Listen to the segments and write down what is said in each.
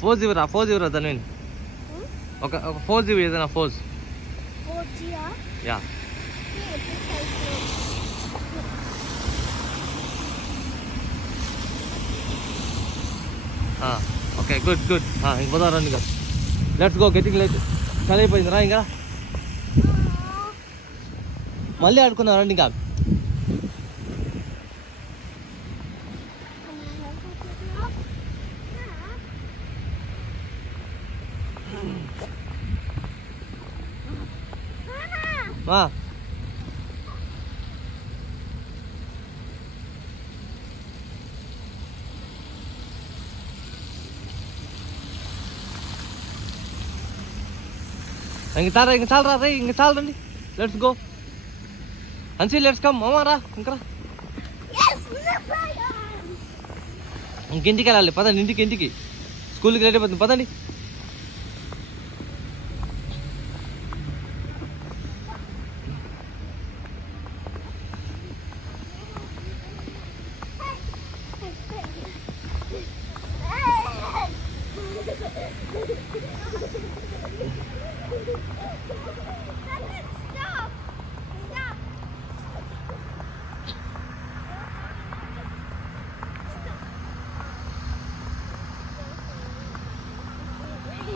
pose ఇవ్వరా ధన్విన్ ఒక pose ఇవ్వు ఏదైనా ఫోజ్ యా ఓకే గుడ్ ఇంక పోదాం రండి ఇంకా లెట్స్ గో గెటింగ్ లేట్ చలి అయిపోయింది రా ఇంకా మళ్ళీ ఆడుకున్నాం రండి ఇంకా ఇంక చాలరా రే ఇంక చాలు రండి లెట్స్ గో హన్సీ లెట్స్ కమ్ మామా రా ఇంకా ఇంటికి వెళ్ళాలి పదండి ఇంటికి స్కూల్కి రెడీ అయిపోతుంది పదండి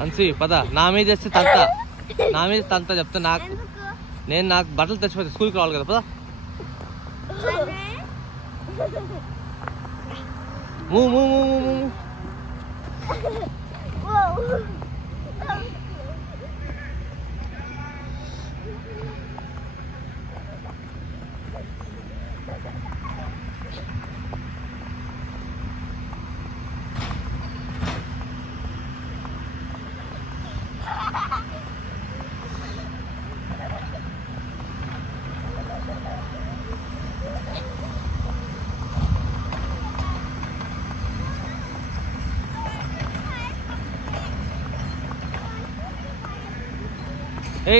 హన్సీ పద నా మీద వేస్తే తంతా చెప్తా నాకు బట్టలు తెచ్చిపోతే స్కూల్కి రావాలి కదా పద మూ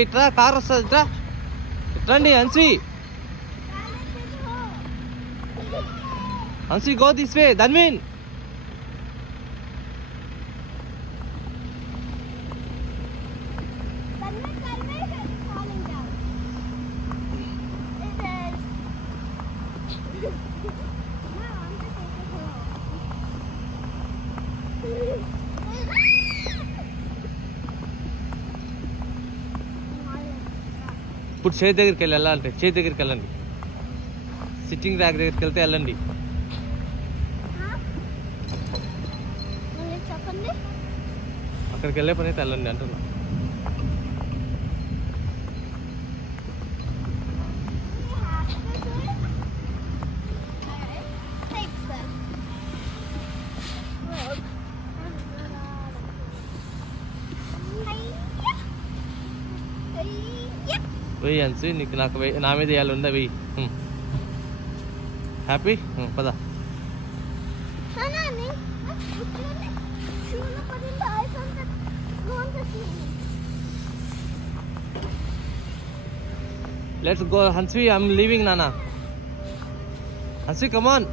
ఇట్రా కార్ వస్తుంది ఇట్రా ఇట్రండి హన్సీ గో దిస్ వే ధన్విన్ ఇప్పుడు చేతి దగ్గరికి వెళ్ళాలంటే చేతి దగ్గరికి వెళ్ళండి సిట్టింగ్ ర్యాక్ దగ్గరికి వెళ్తే వెళ్ళండి అక్కడికి వెళ్ళే పని అయితే వెళ్ళండి అంటున్నా వెయ్యి హన్సీ నీకు నా మీద వేయాలి ఉందా వెయ్యి హ్యాపీ పద let's go Hansi I'm leaving నానా హన్సీ కమ్ ఆన్